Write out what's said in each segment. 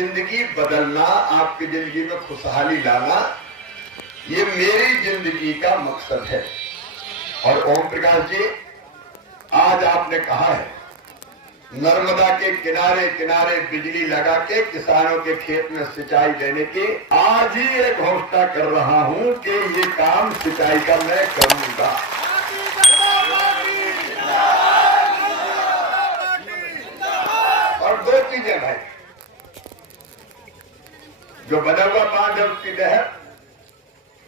जिंदगी बदलना, आपकी जिंदगी में खुशहाली लाना, ये मेरी जिंदगी का मकसद है। और ओम प्रकाश जी, आज आपने कहा है नर्मदा के किनारे किनारे बिजली लगा के किसानों के खेत में सिंचाई देने की, आज ही एक घोषणा कर रहा हूं कि ये काम सिंचाई का मैं करूंगा। और दो चीजें भाई, जो बना हुआ बांध है उसकी लहर,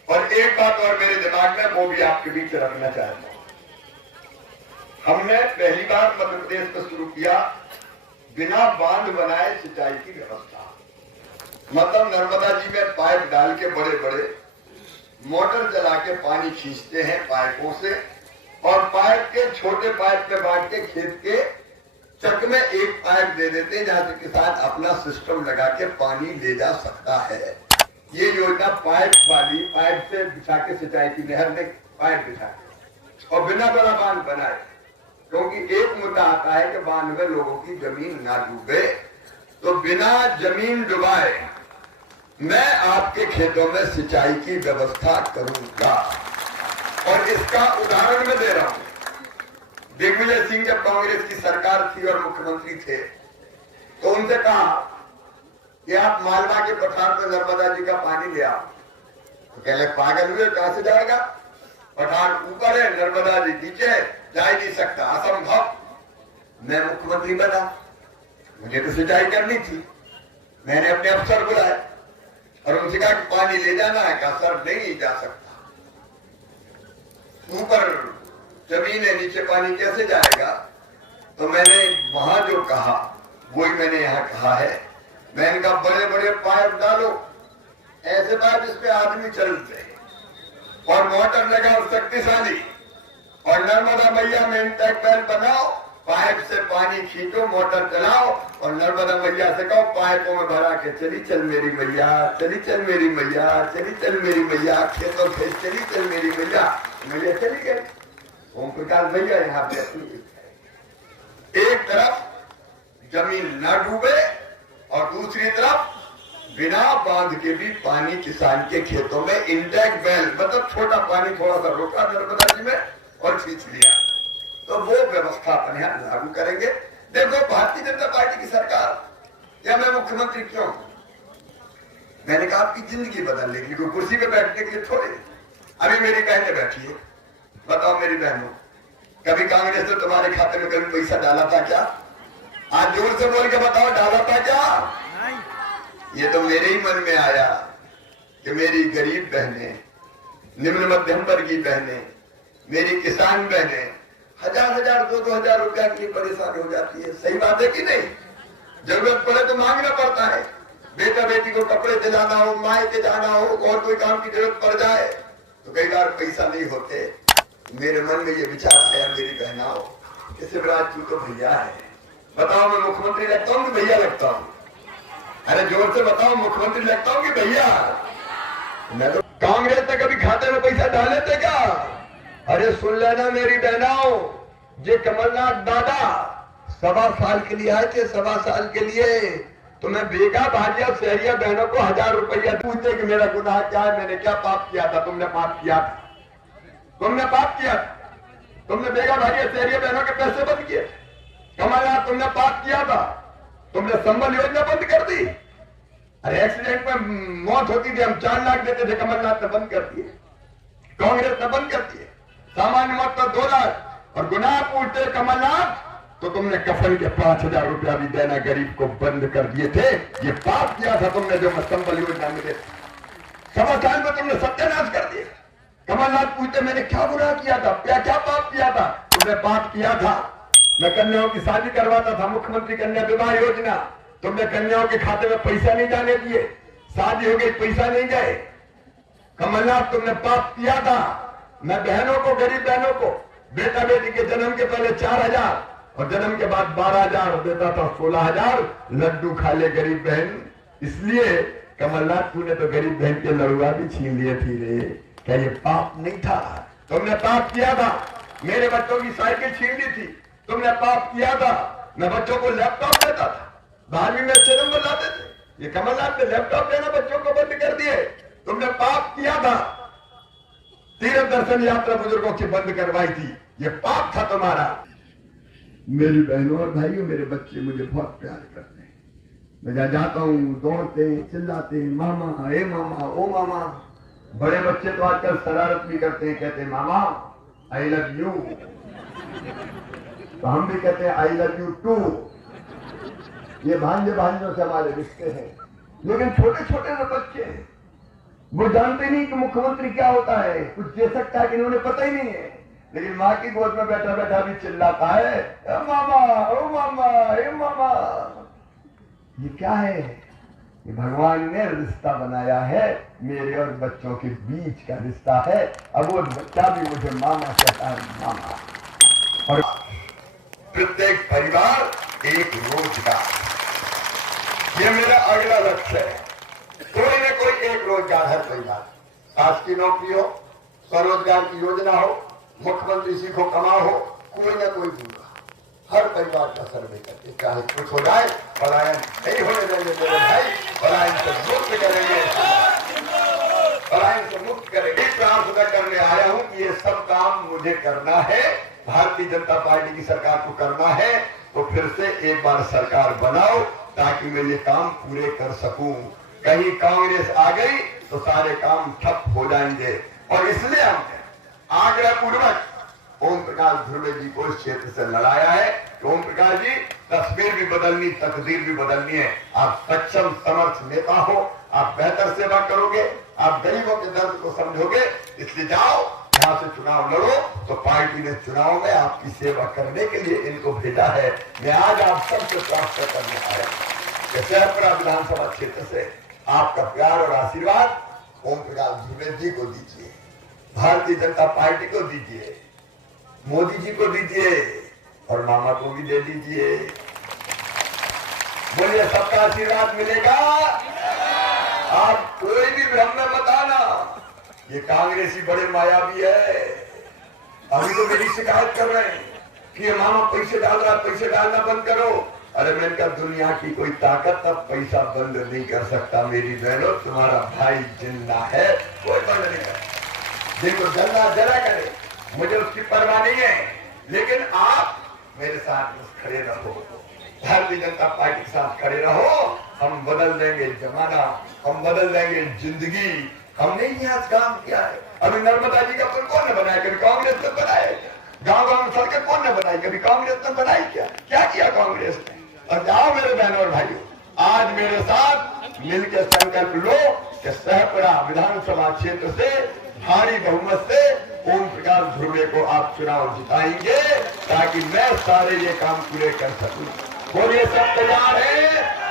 और एक बात और मेरे दिमाग में, वो भी आपके बीच रखना चाहता हूं। हमने पहली बार मध्य प्रदेश में शुरू किया बिना बांध बनाए सिंचाई की व्यवस्था। मतलब नर्मदा जी में पाइप डाल के बड़े बड़े मोटर चला के पानी खींचते हैं पाइपों से, और पाइप के छोटे पाइप में बांट के खेत के चक में एक पाइप दे देते हैं, जहां से किसान अपना सिस्टम लगा के पानी ले जा सकता है। ये योजना पाइप वाली, पाइप से बिछा के सिंचाई की नहर में पाइप बिछा के और बिना बड़ा बांध बनाए, क्योंकि एक मुद्दा आता है कि बांध में लोगों की जमीन ना डूबे। तो बिना जमीन डुबाए मैं आपके खेतों में सिंचाई की व्यवस्था करूंगा। और इसका उदाहरण मैं दे रहा हूं। दिग्विजय सिंह जब कांग्रेस की सरकार थी और मुख्यमंत्री थे, तो उनसे कहा कि आप मालवा के पठार में नर्मदा जी का पानी ले आओ। तो कहले पागल हुए, कहां से जाएगा? पठार ऊपर है, नर्मदा जी नीचे है, जा ही नहीं सकता, असंभव। मैं मुख्यमंत्री बना, मुझे तो सिंचाई करनी थी। मैंने अपने अफसर बुलाए और उनसे कहा कि पानी ले जाना है। कहा सर नहीं जा सकता, ऊपर जमीन है, नीचे पानी कैसे जाएगा? तो मैंने वहां जो कहा वही मैंने यहां कहा है। मैंने कहा बड़े बड़े पाइप डालो, ऐसे पाइप इस पे आदमी चलते हैं, और मोटर लगाओ शक्तिशाली, और नर्मदा मैया में इंटैक्ट वेल बनाओ, पाइप से पानी खींचो, मोटर चलाओ, और नर्मदा मैया से कहो पाइपों में भरा के चली चल मेरी मैया, चली चल मेरी मैया, चली चल मेरी मैया, खेतों खेत चली चल मेरी मैया। मैया चली गई। ओम प्रकाश भैया यहाँ पे एक तरफ जमीन न डूबे और दूसरी तरफ बिना बांध के भी पानी किसान के खेतों में इंटैक्ट वेल, मतलब छोटा पानी थोड़ा सा रोका नर्मदा जी में और खींच लिया। तो वो व्यवस्था अपन यहाँ लागू करेंगे। देखो भारतीय जनता पार्टी की सरकार या मैं मुख्यमंत्री क्यों? मैंने कहा आपकी जिंदगी बदल लेगी, कोई कुर्सी पे बैठने के लिए थोड़े। अभी मेरी बहनें बैठी है, बताओ मेरी बहनों, कभी कांग्रेस ने तुम्हारे खाते में कभी पैसा डाला था क्या? आज जोर से बोल के बताओ, डाला था क्या? ये तो मेरे ही मन में आया कि मेरी गरीब बहनें, निम्न मध्यम वर्गीय बहनें, मेरी किसान बहनें हजार हजार 2-2 हजार रुपया के लिए परेशान हो जाती है। सही बात है कि नहीं? जरूरत पड़े तो मांगना पड़ता है। बेटा बेटी को कपड़े दिलाना हो, माए के जाना हो, और कोई काम की जरूरत पड़ जाए तो कई बार पैसा नहीं होते। मेरे मन में ये विचार आया, मेरी बहनाओं कि शिवराज तू तो भैया है, बताओ मैं मुख्यमंत्री लगता हूँ कि भैया लगता हूँ? अरे जोर से बताओ, मुख्यमंत्री लगता हूँ कि भैया? मैं तो कांग्रेस ने कभी खाते में पैसा डाले थे क्या? अरे सुन लेना मेरी बहनाओं, ये कमलनाथ दादा 1.25 साल के लिए आए थे, 1.25 साल के लिए। तो मैं बेगा भाजिया शहरिया बहनों को 1000 रुपया पूछते कि मेरा गुनाह क्या है, मैंने क्या पाप किया था? तुमने पाप किया था, तुमने पाप किया था, तुमने बेगा भाजिया शहरिया बहनों के पैसे बंद किए। कमलनाथ तुमने पाप किया था, तुमने संबल योजना बंद कर दी। अरे एक्सीडेंट में मौत होती थी, हम 4 लाख देते थे, कमलनाथ ने बंद कर दिए, कांग्रेस ने बंद कर दिए। सामान्य मौत पर 2 लाख, और गुनाह पूछते कमलनाथ तो तुमने कफन के 5000 रुपया भी देना गरीब को बंद कर दिए थे। ये पाप किया था तुमने, जो संबल योजना मिले 1.25 साल में तुमने सत्यानाश कर दिया। कमलनाथ पूछते मैंने क्या गुनाह किया था, क्या पाप किया था? तुमने पाप किया था, मैं कन्याओं की शादी करवाता था, मुख्यमंत्री कन्या विवाह योजना, तुमने कन्याओं के खाते में पैसा नहीं जाने दिए, शादी हो गई पैसा नहीं गए। कमलनाथ तुमने पाप किया था। मैं बहनों को, गरीब बहनों को बेटा बेटी के जन्म के पहले 4000 और जन्म के बाद 12000 देता था, 16000 लड्डू खा ले गरीब बहन। इसलिए कमलनाथ तूने तो गरीब बहन के लड़ुआ भी छीन लिए थी रे। क्या ये पाप नहीं था? तुमने पाप किया था। मेरे बच्चों की साइकिल छीन ली थी, तुमने पाप किया था। मैं बच्चों को लैपटॉप देता था, 12वीं में अच्छे नंबर लाते थे, ये कमलनाथ ने लैपटॉप देना बच्चों को बंद कर दिए। तुमने पाप किया था, तीर्थ दर्शन यात्रा बुजुर्गों की बंद करवाई थी, ये पाप था तुम्हारा। मेरी बहनों और भाइयों, मेरे बच्चे मुझे बहुत प्यार करते हैं। मैं जहाँ जाता हूँ दौड़ते हैं, चिल्लाते हैं, मामा, ए मामा, ओ मामा। बड़े बच्चे तो आजकल शरारत भी करते हैं, कहते हैं मामा आई लव यू, तो हम भी कहते हैं आई लव यू टू। ये भांजे भांजों से हमारे रिश्ते हैं। लेकिन छोटे छोटे जो बच्चे हैं वो जानते नहीं कि मुख्यमंत्री क्या होता है, कुछ दे सकता है कि इन्होंने पता ही नहीं है। लेकिन माँ की गोद में बैठा बैठा भी चिल्लाता है मामा, ओ मामा, ए मामा। ये क्या है? ये भगवान ने रिश्ता बनाया है, मेरे और बच्चों के बीच का रिश्ता है। अब वो बच्चा भी मुझे मामा कहता है, मामा। और प्रत्येक परिवार एक रोजगार, ये मेरा अगला लक्ष्य है। कोई न कोई एक रोजगार हर परिवार, शासकीय नौकरी हो, स्वरोजगार की योजना हो, मुख्यमंत्री सीखो कमाओ हो, कोई ना कोई दूंगा। हर परिवार का सर्वे करके चाहे कुछ हो जाए, पलायन नहीं होने देंगे मेरे भाई, पलायन से मुक्त करेंगे, पलायन से मुक्त करेंगे। प्रार्थना करने आया हूं कि ये सब काम मुझे करना है, भारतीय जनता पार्टी की सरकार को करना है, तो फिर से एक बार सरकार बनाओ ताकि मैं ये काम पूरे कर सकूं। कहीं कांग्रेस आ गई तो सारे काम ठप हो जाएंगे। और इसलिए हमने आग्रह पूर्वक ओम प्रकाश ध्रुवे जी को इस क्षेत्र से लड़ाया है कि ओम प्रकाश जी, तस्वीर भी बदलनी, तकदीर भी बदलनी है। आप सक्षम समर्थ नेता हो, आप बेहतर सेवा करोगे, आप गरीबों के दर्द को समझोगे, इसलिए जाओ यहां से चुनाव लड़ो। तो पार्टी ने चुनाव में आपकी सेवा करने के लिए इनको भेजा है। मैं आज आप सबसे प्रार्थना करने आया कि शहरपुरा विधानसभा क्षेत्र से आपका प्यार और आशीर्वाद ओम प्रकाश ध्रुवे जी को दीजिए, भारतीय जनता पार्टी को दीजिए, मोदी जी को दीजिए और मामा को भी दे दीजिए। बोलिए सबका आशीर्वाद मिलेगा। आप कोई भी भ्रम में मत आना, ये कांग्रेसी बड़े मायावी है। अभी तो मेरी शिकायत कर रहे हैं कि ये मामा पैसे डाल रहा है, पैसे डालना बंद करो। अरे मैंने कहा दुनिया की कोई ताकत अब पैसा बंद नहीं कर सकता। मेरी बहनों, तुम्हारा भाई जिंदा है, कोई बंद नहीं कर। देखो जलना जला करे, मुझे उसकी परवाह नहीं है, लेकिन आप मेरे साथ खड़े रहो, भारतीय जनता पार्टी के साथ खड़े रहो। हम बदल देंगे जमाना, हम बदल देंगे जिंदगी। हमने ही आज काम किया है। अभी नर्मदा जी का पुल कौन ने बनाया? कभी कांग्रेस ने बनाया? गांव गांव में सड़कें कौन ने बनाई? कभी कांग्रेस ने बनाई? क्या किया कांग्रेस ने? और जाओ मेरे बहनों और भाइयों, आज मेरे साथ मिलकर संकल्प लो कि शहरपुरा विधानसभा क्षेत्र से भारी बहुमत से ओम प्रकाश ध्रुवे को आप चुनाव जिताएंगे ताकि मैं सारे ये काम पूरे कर सकूं। बोलिए सब तैयार है?